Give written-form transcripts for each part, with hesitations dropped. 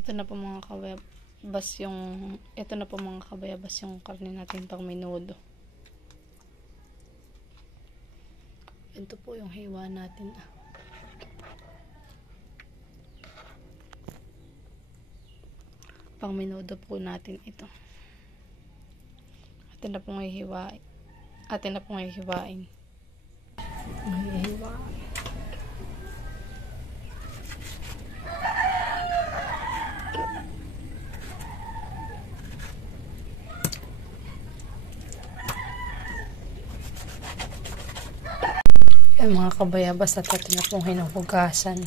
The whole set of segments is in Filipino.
Ito na po mga kabayabas yung karne natin pang menudo. Ito po yung hiwa natin. Pang menudo po natin ito. Atin na pong hihiwain. Yan mga kabayabas, at ito na pong hinuhugasan.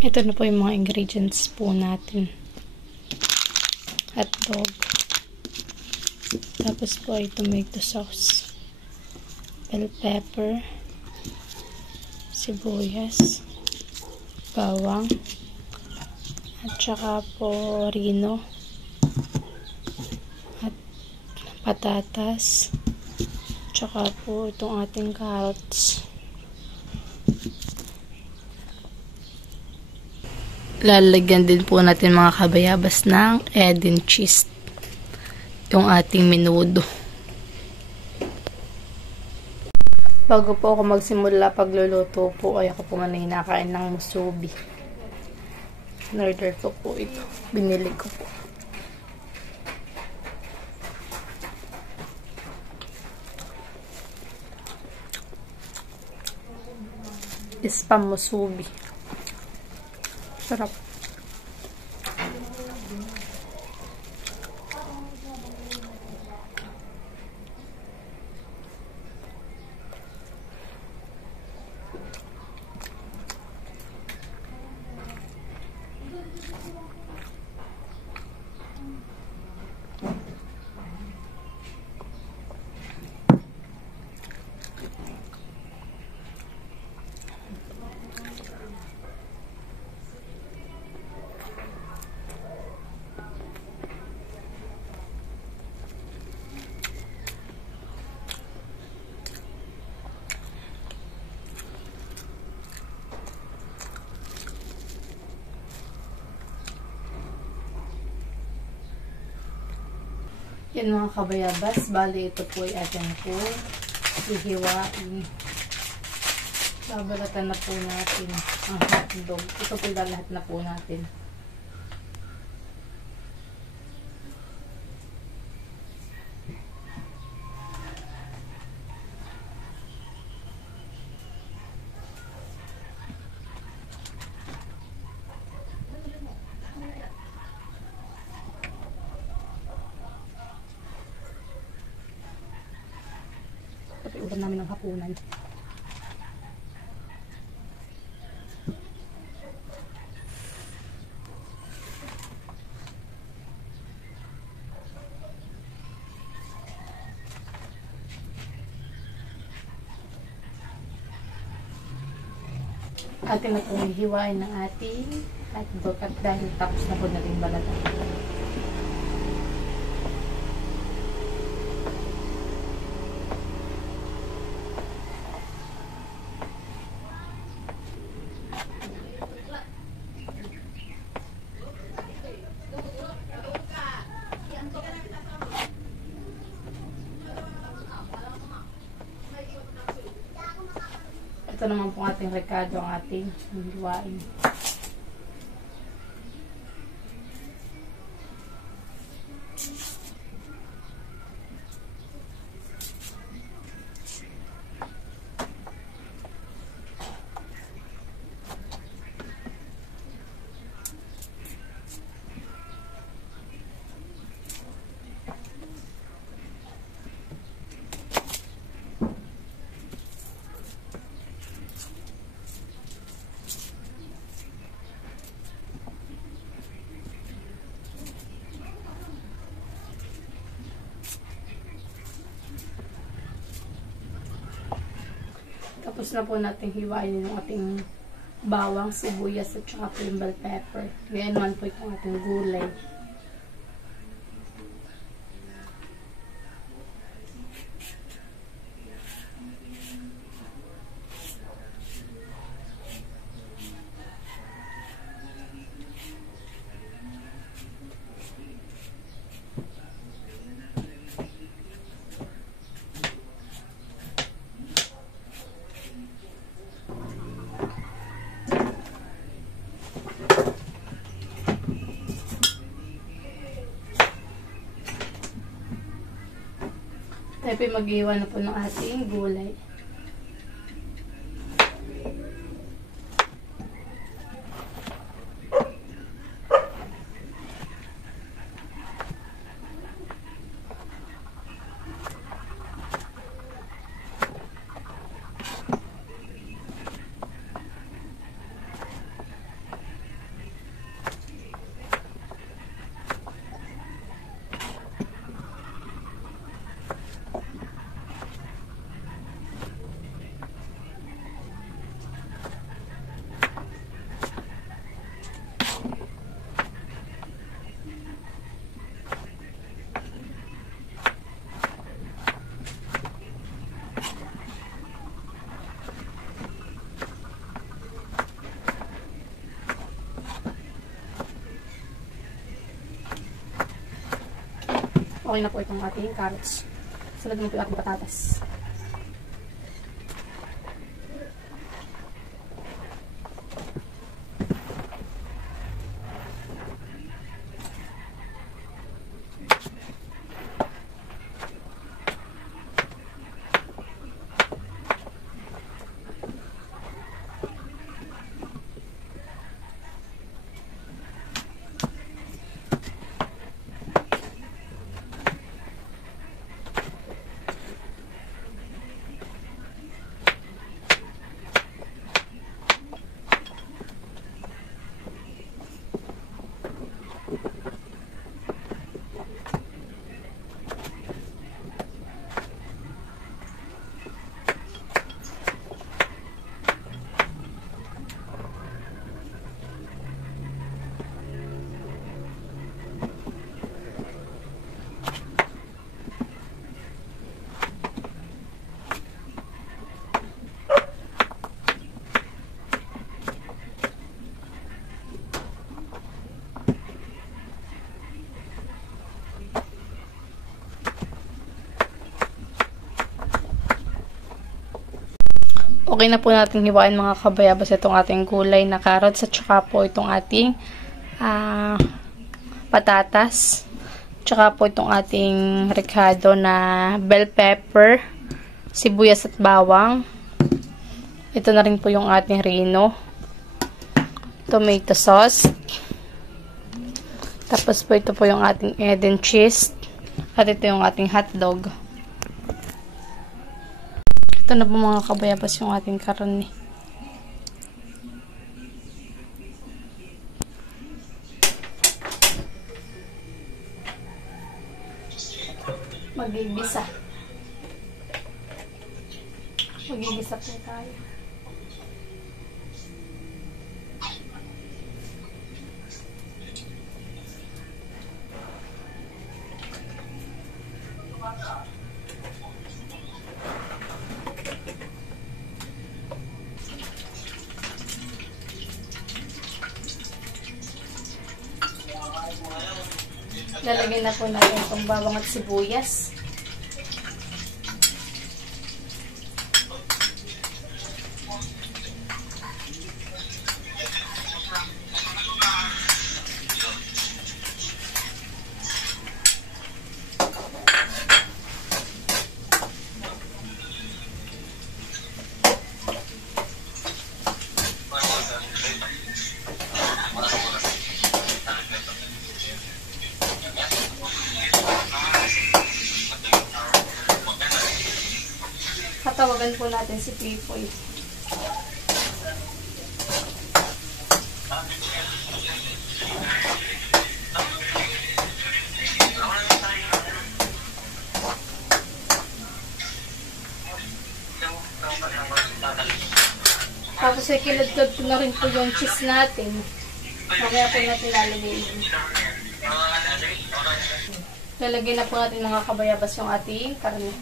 Ito na po yung mga ingredients po natin. Hotdog. Tapos po ay tomato sauce. Bell pepper. Sibuyas. Bawang. At saka po rino. At patatas. Tsaka po itong ating carrots. Lalagyan din po natin mga kabayabas ng egg and cheese. Yung ating menudo. Bago po ako magsimula pagluluto po, ay ako po man hinakain ng musubi. In-order ko po ito. Binili ko po. Spam musubi. Sarap. Yan mga kabayabas, bali ito po ay atin po hihiwain. Babalatan na po natin ang hotdog. Ito po lahat na po natin. Ulam namin ng hapunan. Atin na pong hihiwain ng ating hotdog at dahil tapos na po natin balatan. Ito naman po ating rekado, ang ating hiwain. Tapos na po natin hiwain yung ating bawang, sibuyas at saka po yung bell pepper. Ngayon naman po itong ating gulay. Tayo po mag-iwan na po ng ating gulay. Okay na po itong ating carrots. Sunod naman po yung ating patatas. Okay na po natin hiwain mga kabayabas itong ating gulay na carrots at saka po itong ating patatas. Tsaka po itong ating ricado na bell pepper, sibuyas at bawang. Ito na rin po yung ating rino, tomato sauce. Tapos po ito po yung ating Eden cheese. At ito yung ating hotdog. Ito na po mga kabayabas yung ating karne. Magigisa. Magigisa po tayo. Lalagyan na po natin itong bawang at sibuyas. Tawagan po natin si Pipoy. Tapos ay kinudkod ko na rin po yung cheese natin. Mamaya po natin lalagay. Lalagay na po natin mga kabayabas yung ating karne.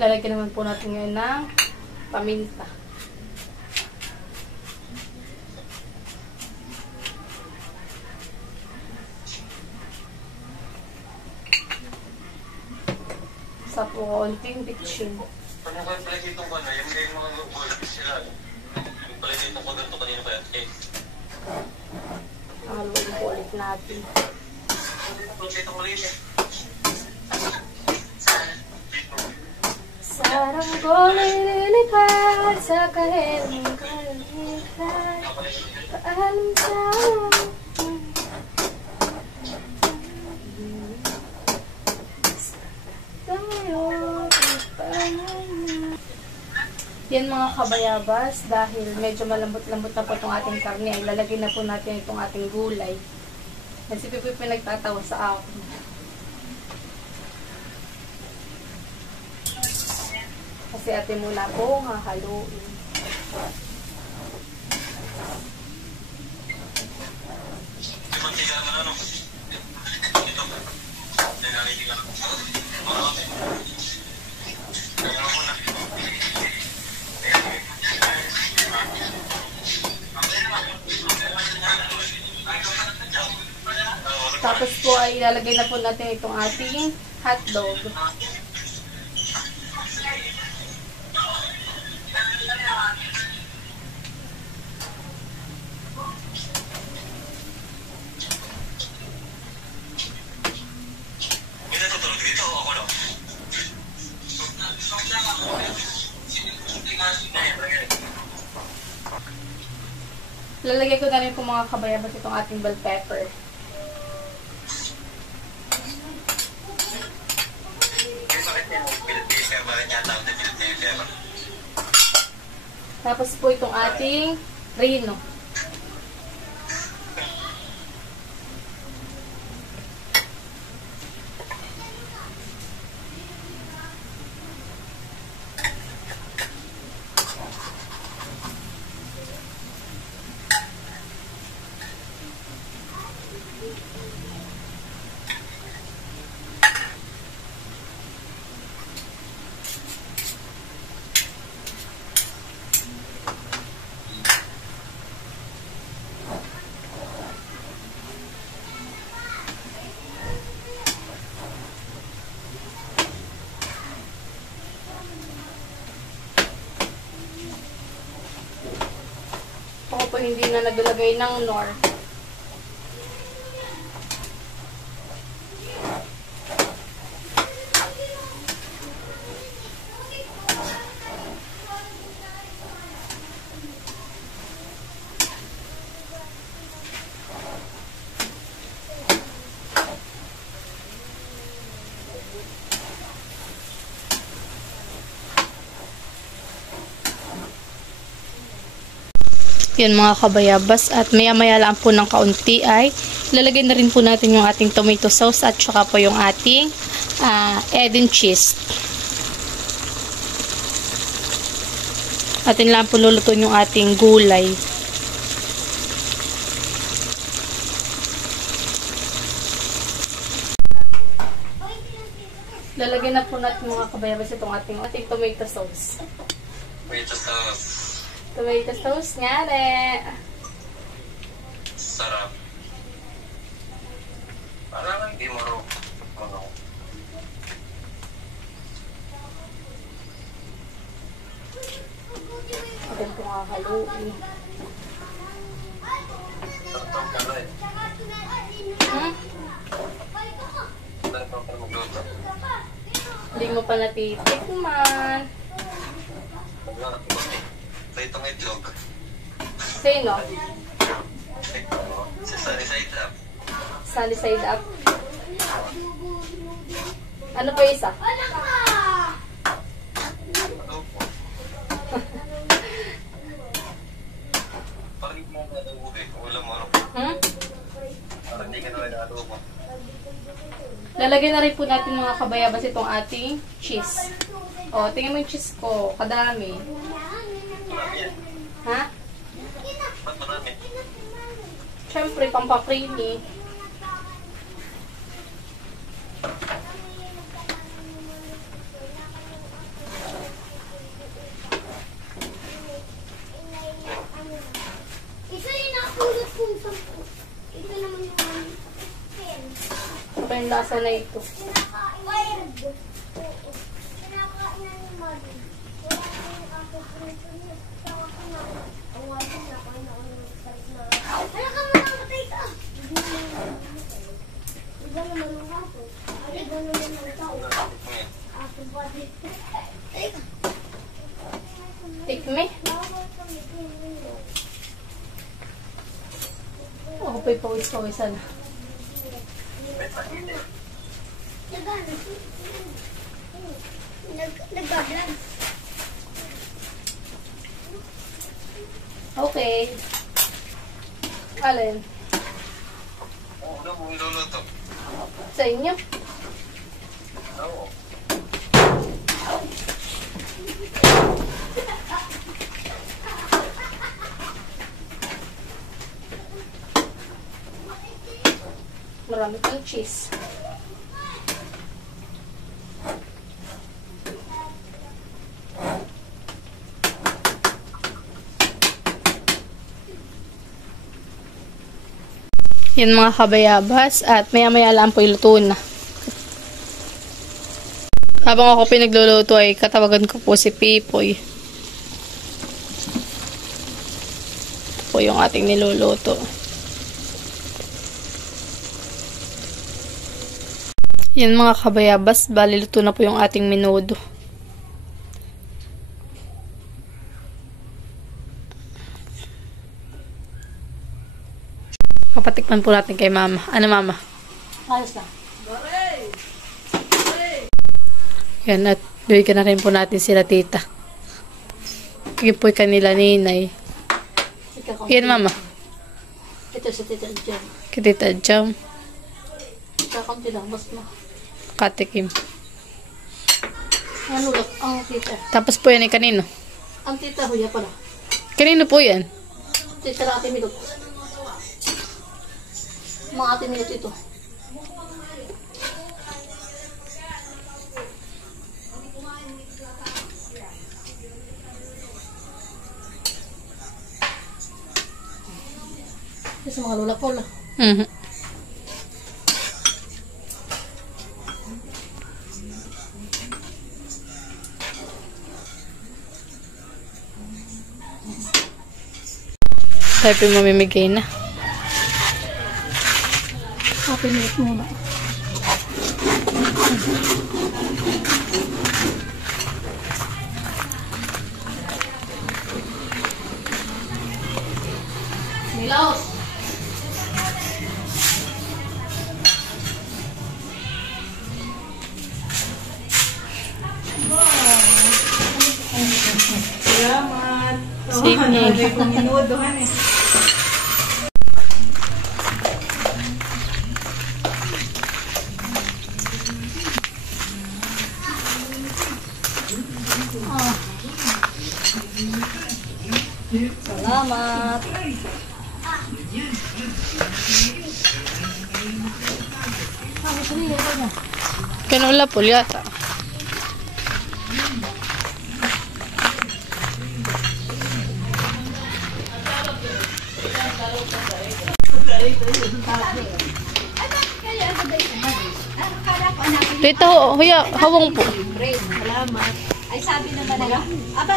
Lalagyan naman po natin ngayon ng paminta. Sa po konting bitchin. Ano ko yung palagitong ko na? Yung mga burgers sila. Yung palagitong ko ganito kanina pa yan. Haluin po ulit natin. Palagitong ko rin eh. Sarang ko nililipad sa kahirang kalihad. Paalam sa yan mga kabayabas, dahil medyo malambot-lambot na po itong ating karne, ay lalagay na po natin itong ating gulay. Kasi Pipi pinagtatawa sa akin. Kasi ate muna po hahaluin. Mantika naman ano? Ito. Nangangitig ano? Kaya mo na. Tapos po ay ilalagay na po natin itong ating hotdog. Lalagay ko na rin po mga kabayabas itong ating bell pepper. Tapos po itong ating rino. Ako po hindi na naglagay ng nor. Yan mga kabayabas, at maya-maya lang po ng kaunti ay lalagay na rin po natin yung ating tomato sauce at saka po yung ating egg and cheese. Atin lang po lulutuin yung ating gulay. Lalagyan na po natin mga kabayabas itong ating tomato sauce. Tomato sauce. Tomato sauce nga rin. Sarap. Parang hindi mo ro. Ano? Atin po hahaluin. Sarap ka rin. Sarap ka magluto. Hindi mo pa natitikman. Sa itong itlog. Sino? Si Sunny Side Up. Sunny side up. Ano pa isa? Ano po? Parang mo na ng ube. Wala mo ano. Hmm? Parang Para hindi ka na nag-adobo. Lalagyan na rin po natin mga kabayabas itong ating cheese. O, tingnan mo yung cheese ko. Kadami. Marami yan. Ha? Ba't marami? Siyempre, pampaprini. Isa yung nakulot kong 10. Ito naman yung pen. Ano yung lasa na ito? Kinakain. Kinakain na ni Mari. Wala na yung ako punito niya. Tawa ko na. Ang wala na ako na na. Hala ka mo nakatay ka. Iba naman ang hato. Iba naman ang tao. Ako ba dito? Teka. Tikme. Bawal kami pinili. Ako po'y pawis-pawisan. Nag-vlog. Okay. Alin? Ano mo iluluto? Sa inyo? Oo. Marami pang cheese. Yan mga kabayabas at maya-maya lang po iluto na. Habang ako pinagluluto ay katawagan ko po si Pipoy. Ito po yung ating niluluto. Yan mga kabayabas, bali luto na po yung ating menudo. Kapatikman po natin kay mama. Ano mama? Ayos na. Yan at bigyan ka na rin po natin sila tita. Kaya po kanila ninay. Yan mama. Ito sa tita dyan. Kitita jam. Kakampi lang, mas na. Patikim. Ano lang, ang tita. Tapos po yan ay kanino? Ang tita, huya pala. Kanino po yan? Tita lang ate minute. Mga ate minute ito. Ito sa mga lola ko lang. Tayo po mamimigay na. Happy minute muna. Milaos! Salamat. Sige. Nagay kong minudohan eh. Salamat! Canola po yata. Tita, huya, hawang po. Salamat! Ay, sabi naman nila. Aba!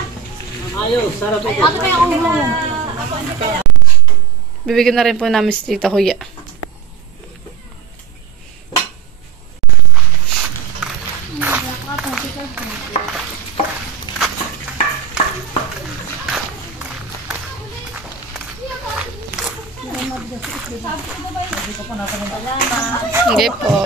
Ayos, sarap ito. Ano kaya ulo mo? Bibigyan na rin po namin si Tita Huya. Hindi po.